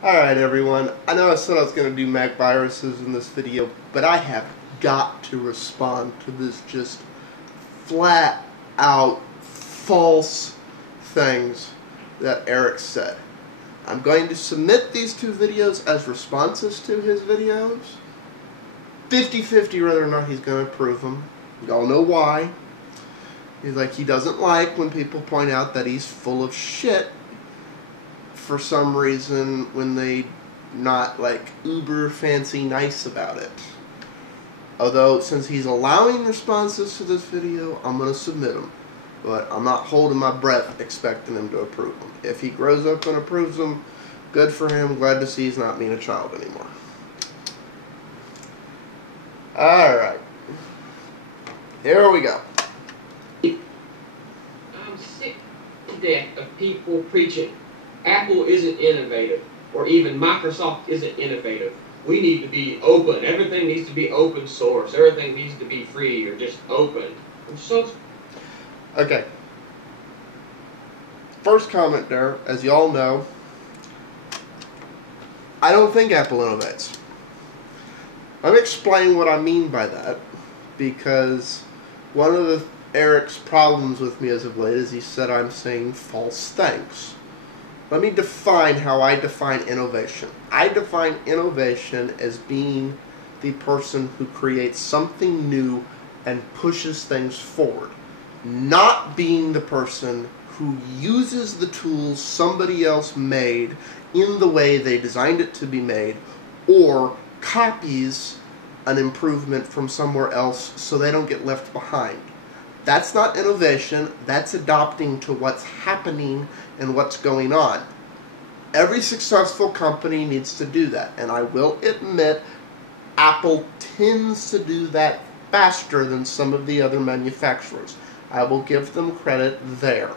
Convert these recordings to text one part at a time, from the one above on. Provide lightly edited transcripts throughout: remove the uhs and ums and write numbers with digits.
Alright everyone, I know I said I was going to do Mac viruses in this video, but I have got to respond to this just flat out false things that Eric said. I'm going to submit these two videos as responses to his videos. 50-50 whether or not he's going to approve them. Y'all know why. He's like, he doesn't like when people point out that he's full of shit for some reason when they not like uber fancy nice about it. Although since he's allowing responses to this video, I'm going to submit them. But I'm not holding my breath expecting him to approve them. If he grows up and approves them, good for him. Glad to see he's not being a child anymore. Alright. Here we go. I'm sick to death of people preaching Apple isn't innovative, or even Microsoft isn't innovative. We need to be open. Everything needs to be open source. Everything needs to be free or just open. Okay. First comment there, as y'all know, I don't think Apple innovates. Let me explain what I mean by that, because one of Eric's problems with me as of late is he said I'm saying false things. Let me define how I define innovation. I define innovation as being the person who creates something new and pushes things forward, not being the person who uses the tools somebody else made in the way they designed it to be made, or copies an improvement from somewhere else so they don't get left behind. That's not innovation, that's adopting to what's happening and what's going on. Every successful company needs to do that, and I will admit Apple tends to do that faster than some of the other manufacturers. I will give them credit there.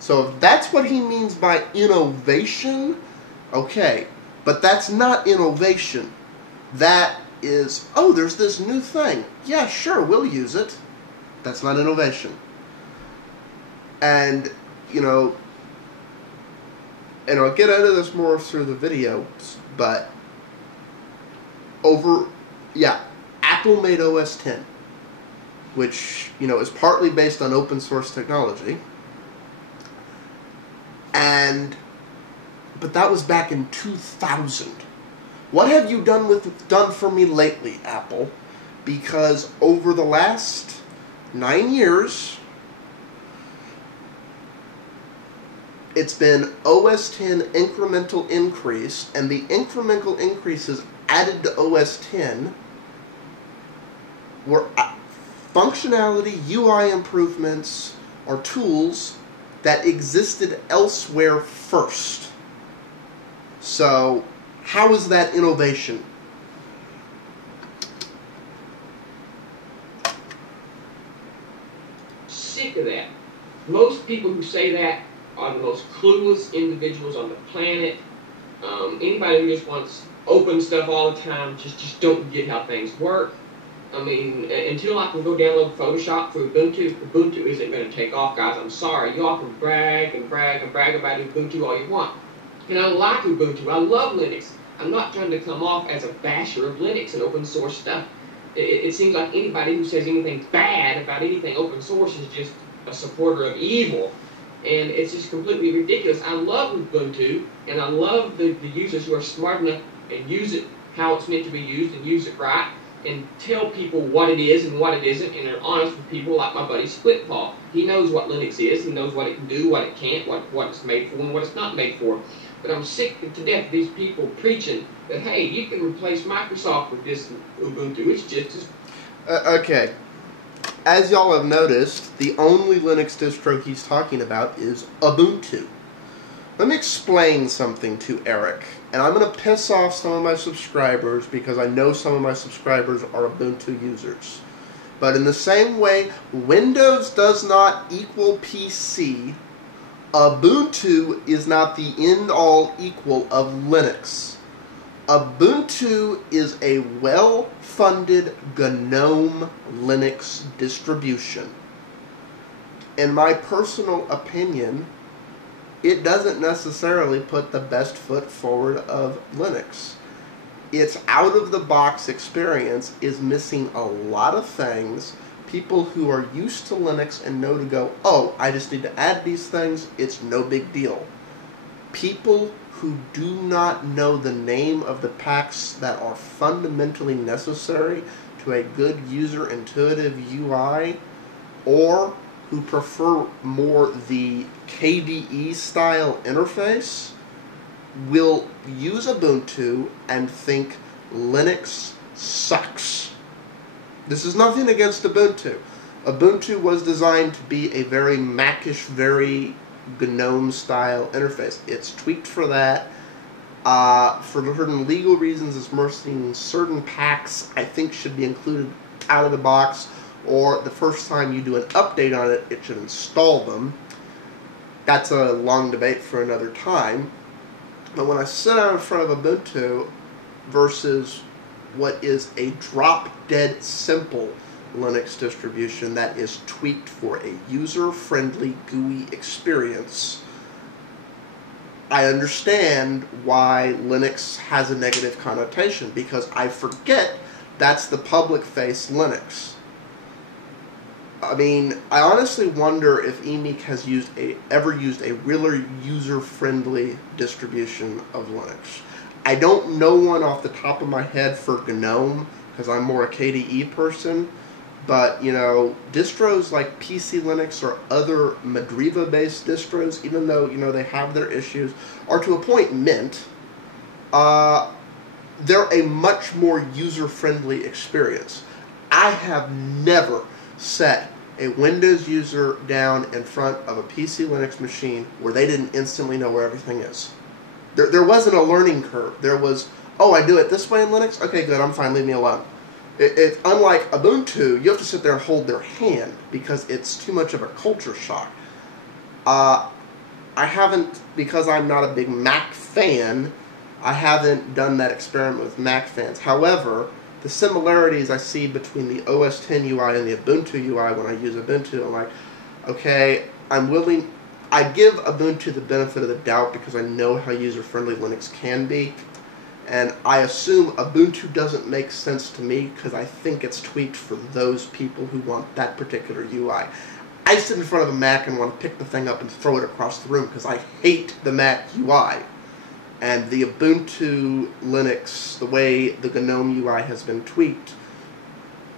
So if that's what he means by innovation, okay, but that's not innovation. That is, oh, there's this new thing. Yeah, sure, we'll use it. That's not innovation. And, you know, and I'll get into this more through the video, but Apple made OS X, which, you know, is partly based on open source technology. But that was back in 2000. What have you done for me lately, Apple? Because over the last 9 years, it's been OS X incremental increase, and the incremental increases added to OS X were functionality, UI improvements, or tools that existed elsewhere first. So, how is that innovation? Sick of that. Most people who say that are the most clueless individuals on the planet. Anybody who just wants open stuff all the time just don't get how things work. I mean, until I can go download Photoshop for Ubuntu isn't going to take off, guys. I'm sorry. Y'all can brag and brag and brag about Ubuntu all you want. And I like Ubuntu. I love Linux. I'm not trying to come off as a basher of Linux and open source stuff. It seems like anybody who says anything bad about anything open source is just a supporter of evil. And it's just completely ridiculous. I love Ubuntu, and I love the users who are smart enough and use it how it's meant to be used and use it right, and tell people what it is and what it isn't, and are honest with people like my buddy Splitpaw. He knows what Linux is, he knows what it can do, what it can't, what it's made for, and what it's not made for. But I'm sick to death of these people preaching that, hey, you can replace Microsoft with this Ubuntu. It's just as... Okay. As y'all have noticed, the only Linux distro he's talking about is Ubuntu. Let me explain something to Eric. And I'm going to piss off some of my subscribers because I know some of my subscribers are Ubuntu users. But in the same way, Windows does not equal PC, Ubuntu is not the end-all equal of Linux. Ubuntu is a well-funded GNOME Linux distribution. In my personal opinion, it doesn't necessarily put the best foot forward of Linux. Its out-of-the-box experience is missing a lot of things. People who are used to Linux and know to go, oh, I just need to add these things, it's no big deal. People who do not know the name of the packs that are fundamentally necessary to a good user-intuitive UI, or who prefer more the KDE style interface, will use Ubuntu and think Linux sucks. This is nothing against Ubuntu. Ubuntu was designed to be a very Macish, very GNOME-style interface. It's tweaked for that. For certain legal reasons, it's missing certain packs I think should be included out of the box, or the first time you do an update on it, it should install them. That's a long debate for another time. But when I sit down in front of Ubuntu versus what is a drop-dead simple Linux distribution that is tweaked for a user-friendly GUI experience, I understand why Linux has a negative connotation, because I forget that's the public face Linux. I mean, I honestly wonder if Emeek has ever used a really user-friendly distribution of Linux. I don't know one off the top of my head for GNOME, because I'm more a KDE person, but, you know, distros like PC Linux or other Madriva-based distros, even though, you know, they have their issues, are to a point Mint, they're a much more user-friendly experience. I have never set a Windows user down in front of a PC Linux machine where they didn't instantly know where everything is. There wasn't a learning curve. There was, oh, I do it this way in Linux? Okay, good, I'm fine, leave me alone. It's unlike Ubuntu, you have to sit there and hold their hand because it's too much of a culture shock. I haven't, because I'm not a big Mac fan, I haven't done that experiment with Mac fans. However, the similarities I see between the OS X UI and the Ubuntu UI when I use Ubuntu, I'm like, okay, I give Ubuntu the benefit of the doubt because I know how user-friendly Linux can be, and I assume Ubuntu doesn't make sense to me because I think it's tweaked for those people who want that particular UI. I sit in front of a Mac and want to pick the thing up and throw it across the room because I hate the Mac UI. And the Ubuntu Linux, the way the GNOME UI has been tweaked,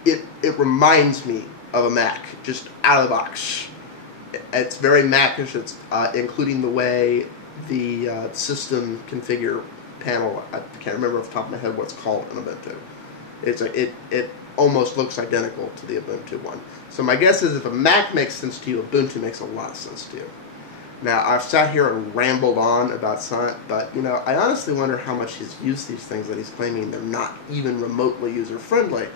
it reminds me of a Mac, just out of the box. It's very Macish, it's including the way the system configure panel, I can't remember off the top of my head what it's called in Ubuntu. It almost looks identical to the Ubuntu one. So my guess is if a Mac makes sense to you, Ubuntu makes a lot of sense to you. Now, I've sat here and rambled on about Sonnet, but, you know, I honestly wonder how much he's used these things that he's claiming they're not even remotely user-friendly.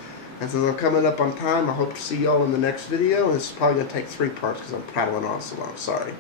And since I'm coming up on time, I hope to see y'all in the next video, and it's probably going to take 3 parts because I'm prattling on so long. Sorry.